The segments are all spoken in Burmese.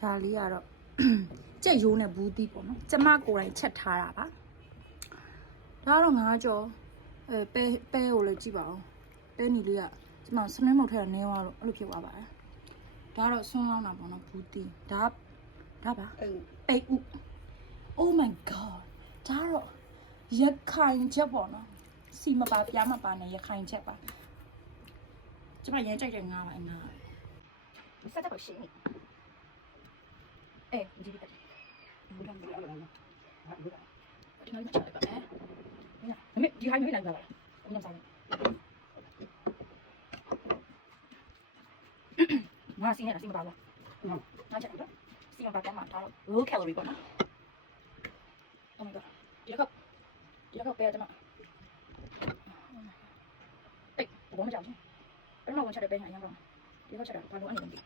ဒါလေးကတော့ကြက်ရိုးနဲ့ဘူးသီးပေါ့နော်ကျမကိုယ်တိုင်ချက်ထားတာပါဒါကတော့ငါးကြောပဲကိုလည်းကြည့်ပါဦးပဲနီလေးကကျမစနင်းမုတ်ထဲကနေသွားလို့အဲ့လိုဖြစ်သွားပါတယ်ဒါကတော့ဆွန်းလောင်းတာပေါ့နော်ဘူးသီးဒါပါပိတ်ဥ Oh my god ဒါတော့ရခိုင်ချက်ပေါ့နော်စီမပါပြားမပါနဲ့ရခိုင်ချက်ပါကျမရမ်းကြိုက်တဲ့ငါးပါငါးဆက်တော့ရှင်းနေဒီဒီဘူးလမ်းဘူးလမ်းဒီမှာချက်ပါမယ်ဒီဟိုင်းမနိုင်ပါလားဘယ်မှာဆိုင်ငါစီးနေတာစီမပါလားငါချက်တယ်စီမပါပြားမှာဒါတော့ low calorie ပေါ့နော် Oh my god ဒီတော့ပဲကျမဘောမကြောက်ဘူးအဲ့တော့ဝင်ချက်တဲ့ပဲညာရမ်းကောင်းဒီတော့ချက်တာဘာလို့အနေနဲ့ဒီ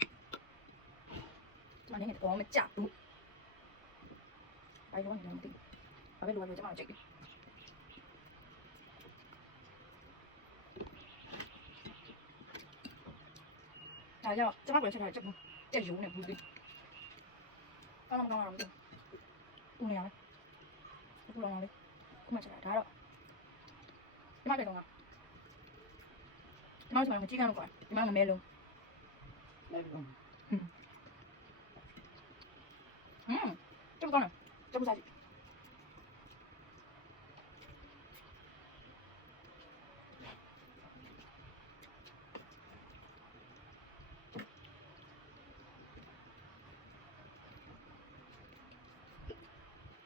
ကျမနေနေဘောမကြောက်ဘူးဘာလို့အနေနဲ့ဒီဘာပဲလိုရကျမကိုကြိတ်တယ်ဒါကြောင့်ကျမကိုချက်တာချက်ရုံးနေဘူးဒီကောင်းတော့မသိဘူးဦးနေရမယ်အခုလောလေးခုမှချက်တာဒါတော့ကျမတဲ့တော့ဒီမှာဆိုရင်ကြည့်ကြလို့ကွာဒီမှာငမဲလုံးကျုပ်ကောင်းတယ်ကျုပ်စားကြည့်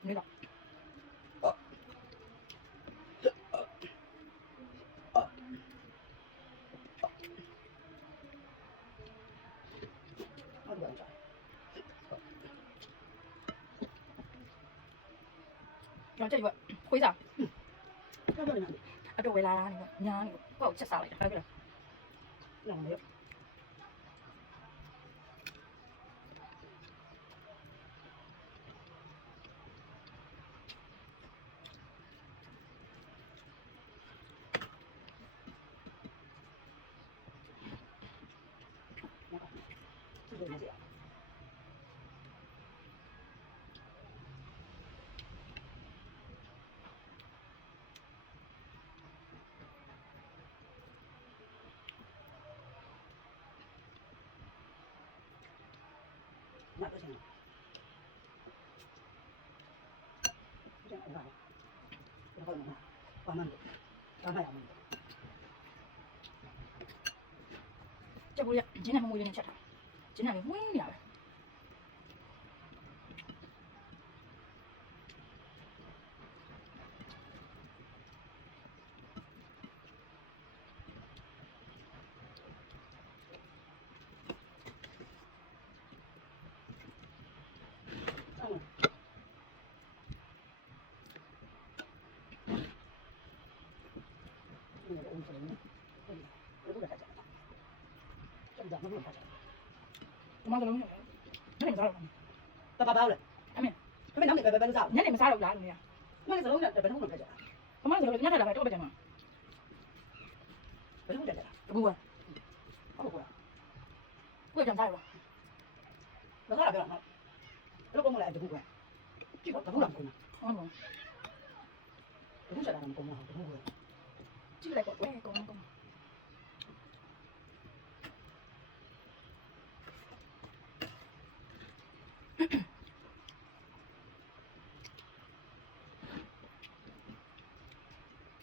နေတော့这个灰色，这回来那个娘那个，不好吃啥来着？还有个，两没有。那不行，这样的话，然后呢，慢慢的，慢慢养。这不是今天我有点吃它，今天的微妙。我妈说龙虾，那你啥了？爸爸包了，还没，还没拿你白白白的啥？那你们啥了？拿你呀？那你是龙虾，白白龙虾的。我妈说人家才来多少钱嘛？白龙虾的，不贵，不贵，贵点啥了？那啥了？别了，那我们来就不贵，这个不贵嘛？嗯，龙虾来我们公嘛，不贵，这个来贵，公。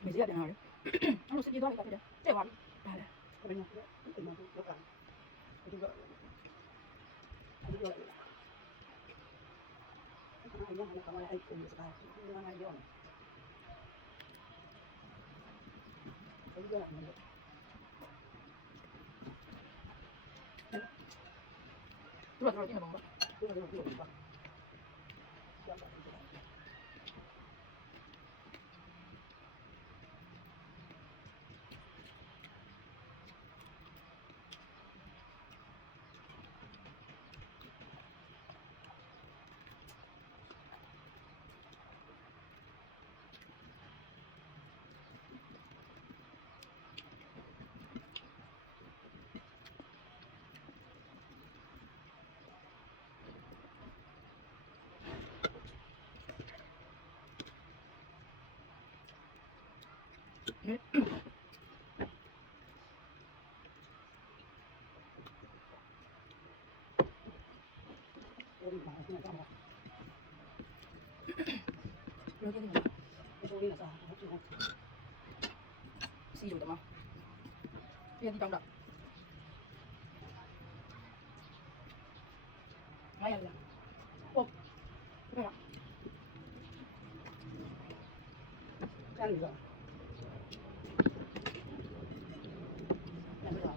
没这点儿的，俺们司机多少个？这玩意儿，来来，我跟你说，这嘛有干，这个，这个，可能还有还干嘛还有是吧？这个还有呢，这个没有。多少斤的蒙吧？多少斤吧？ 이렇게 되면 씨를 마. 얘 đi đâu rồi? Ngay rồi. Ô. Đây ạ. Ăn được. Ăn được.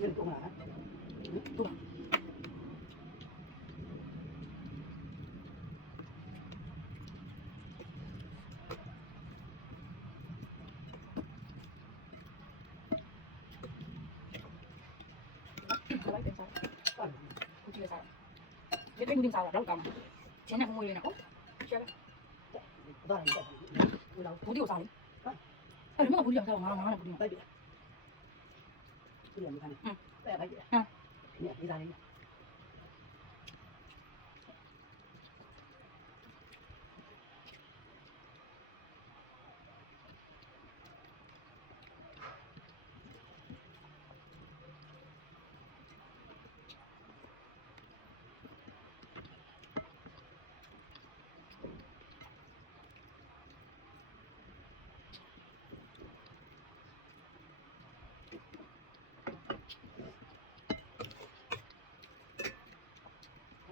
Nhìn cũng hả? Đúng rồi. Lấy tiền sao? Không chia sao? Cái tiền sao là đâu cầm? Chén này không mua lên nào? Chia đây. Bố tiêu sao đấy? Ê, nó bố tiêu sao? Ngon là bố tiêu. Đây. Đây là đây. Ha. Nè, đi ra đây.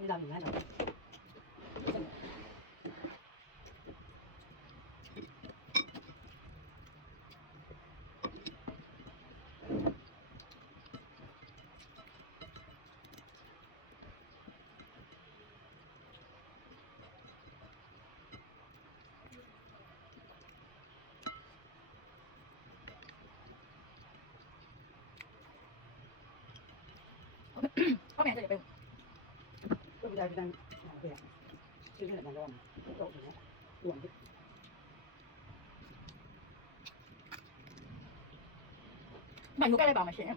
Đi làm gì nữa rồi? Có mẹ tôi đẹp không? Bây giờ đang về chưa biết là đang làm độ gì nữa buồn chứ mày mua cái này bảo mày xé